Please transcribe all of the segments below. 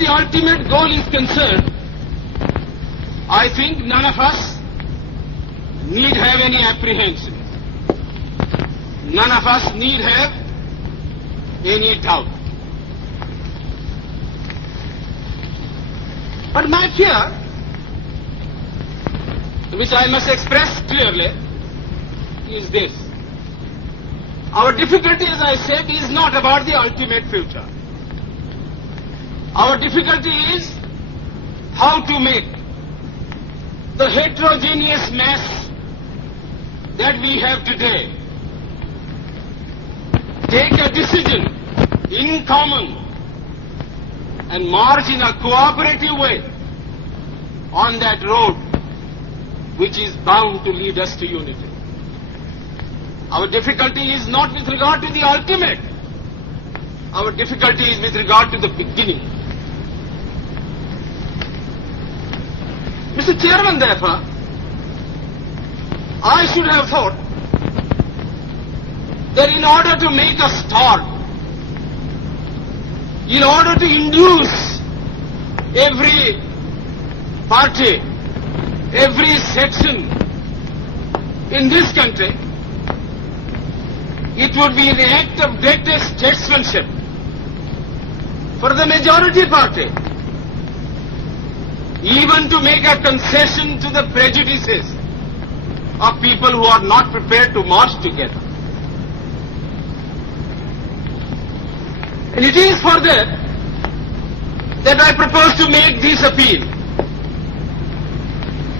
the ultimate goal is concerned, I think none of us need have any apprehension. None of us need have any doubt. But my fear, which I must express clearly, is this. Our difficulty, as I said, is not about the ultimate future. Our difficulty is how to make the heterogeneous mass that we have today take a decision in common and march in a cooperative way on that road which is bound to lead us to unity. Our difficulty is not with regard to the ultimate. Our difficulty is with regard to the beginning. Mr. Chairman, therefore, I should have thought that in order to make a start, in order to induce every party, every section in this country, it would be the act of greatest statesmanship for the majority party even to make a concession to the prejudices of people who are not prepared to march together. And it is for that I propose to make this appeal.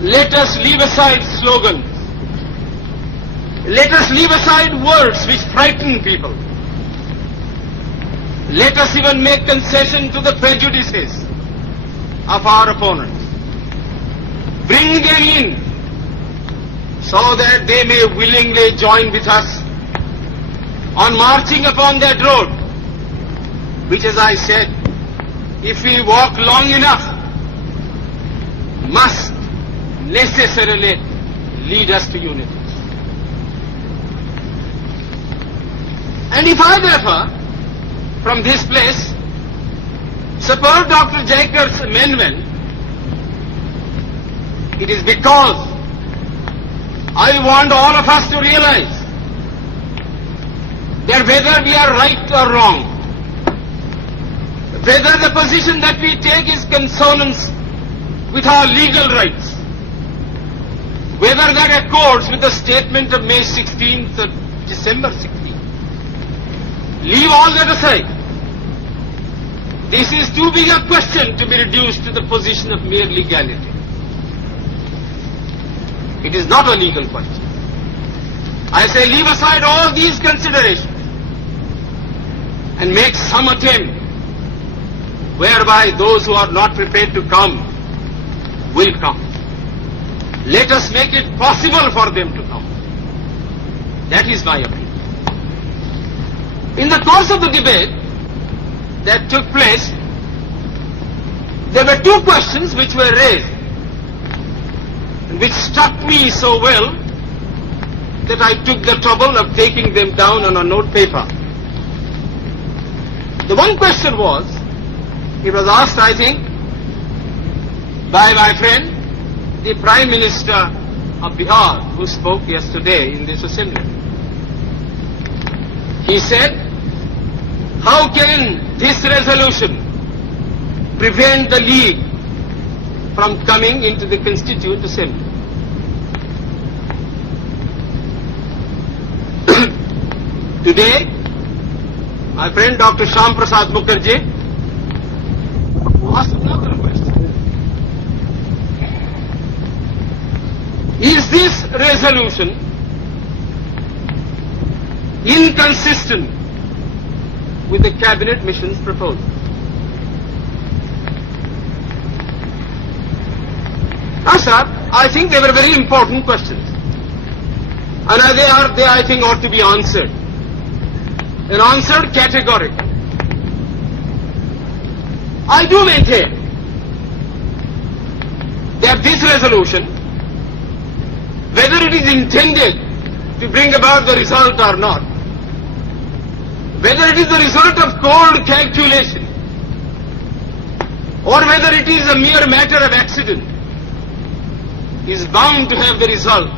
Let us leave aside slogans. Let us leave aside words which frighten people. Let us even make concession to the prejudices of our opponents. Bring them in so that they may willingly join with us on marching upon that road, which, as I said, if we walk long enough, must necessarily lead us to unity. And if I therefore, from this place, support Dr. Jacob's amendment, it is because I want all of us to realize that whether we are right or wrong, whether the position that we take is consonance with our legal rights, whether that accords with the statement of May 16th or December 16th, leave all that aside. This is too big a question to be reduced to the position of mere legality. It is not a legal question. I say leave aside all these considerations and make some attempt whereby those who are not prepared to come will come. Let us make it possible for them to come. That is my appeal. In the course of the debate that took place, there were two questions which were raised, which struck me so well that I took the trouble of taking them down on a note paper. The one question was, it was asked, I think, by my friend, the Prime Minister of Bihar, who spoke yesterday in this assembly. He said, how can this resolution prevent the League from coming into the Constituent Assembly? Today, my friend Dr. Shyam Prasad Mukherjee asked another question. Is this resolution inconsistent with the Cabinet Mission's proposal? Now, sir, I think they were very important questions. And they I think, ought to be answered. And answered categorically. I do maintain that this resolution, whether it is intended to bring about the result or not, whether it is the result of cold calculation, or whether it is a mere matter of accident, is bound to have the result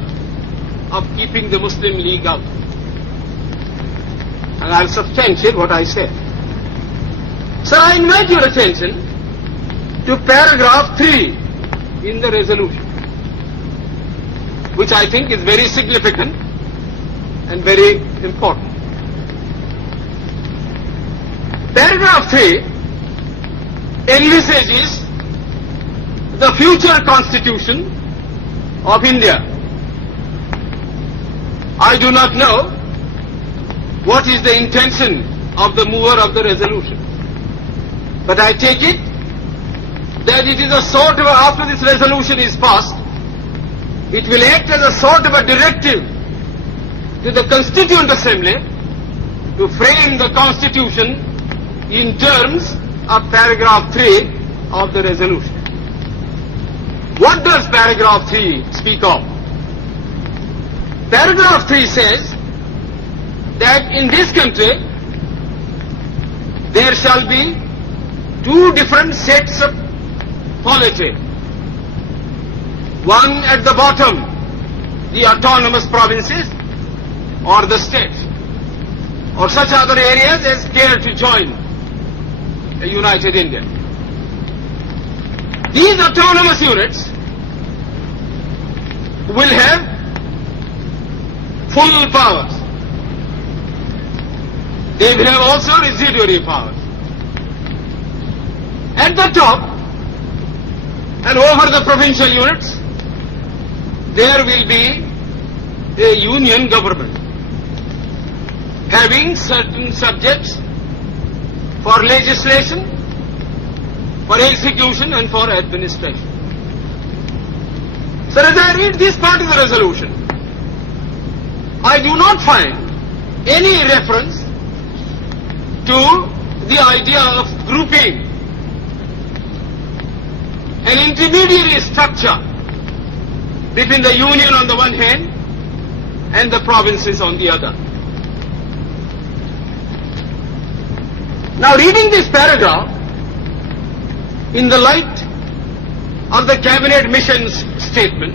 of keeping the Muslim League out. And I'll substantiate what I said. Sir, I invite your attention to paragraph 3 in the resolution, which I think is very significant and very important. Paragraph 3 envisages the future constitution of India. I do not know what is the intention of the mover of the resolution, but I take it that it is a sort of, after this resolution is passed, it will act as a sort of a directive to the Constituent Assembly to frame the constitution in terms of paragraph 3 of the resolution. What does paragraph 3 speak of? Paragraph 3 says that in this country there shall be two different sets of polity. One at the bottom, the autonomous provinces or the state, or such other areas as care to join a united India. These autonomous units will have full powers. They will have also residuary powers. At the top and over the provincial units, there will be a union government having certain subjects for legislation, for execution and for administration. So as I read this part of the resolution, I do not find any reference to the idea of grouping an intermediary structure between the union on the one hand and the provinces on the other. Now, reading this paragraph in the light of the cabinet mission's statement,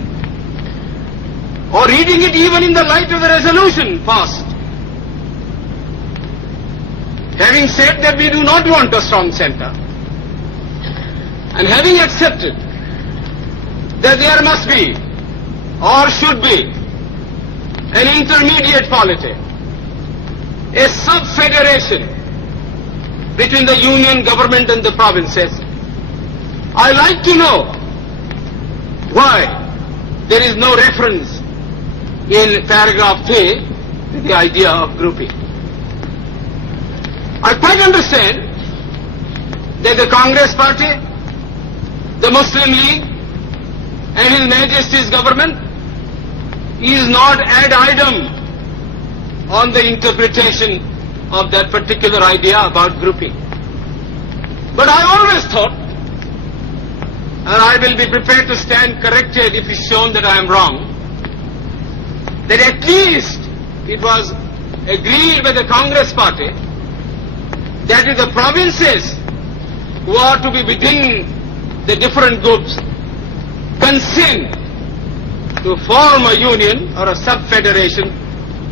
or reading it even in the light of the resolution passed, having said that we do not want a strong center, and having accepted that there must be or should be an intermediate polity, a sub-federation between the union government and the provinces, I like to know why there is no reference in paragraph 3 to the idea of grouping. I quite understand that the Congress Party, the Muslim League and His Majesty's government is not ad idem on the interpretation of that particular idea about grouping. But I always thought, and I will be prepared to stand corrected if it's shown that I am wrong, that at least it was agreed by the Congress Party that if the provinces who are to be within the different groups consent to form a union or a sub-federation,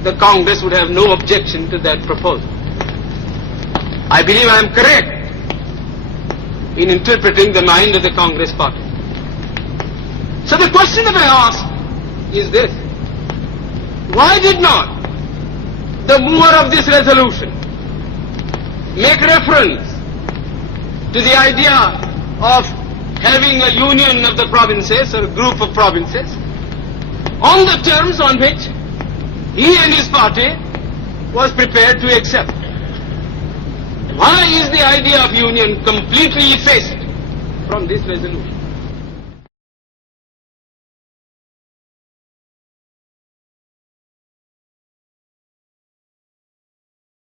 the Congress would have no objection to that proposal. I believe I am correct in interpreting the mind of the Congress Party. So the question that I ask is this: why did not the mover of this resolution make reference to the idea of having a union of the provinces or a group of provinces on the terms on which he and his party was prepared to accept? Why is the idea of union completely effaced from this resolution?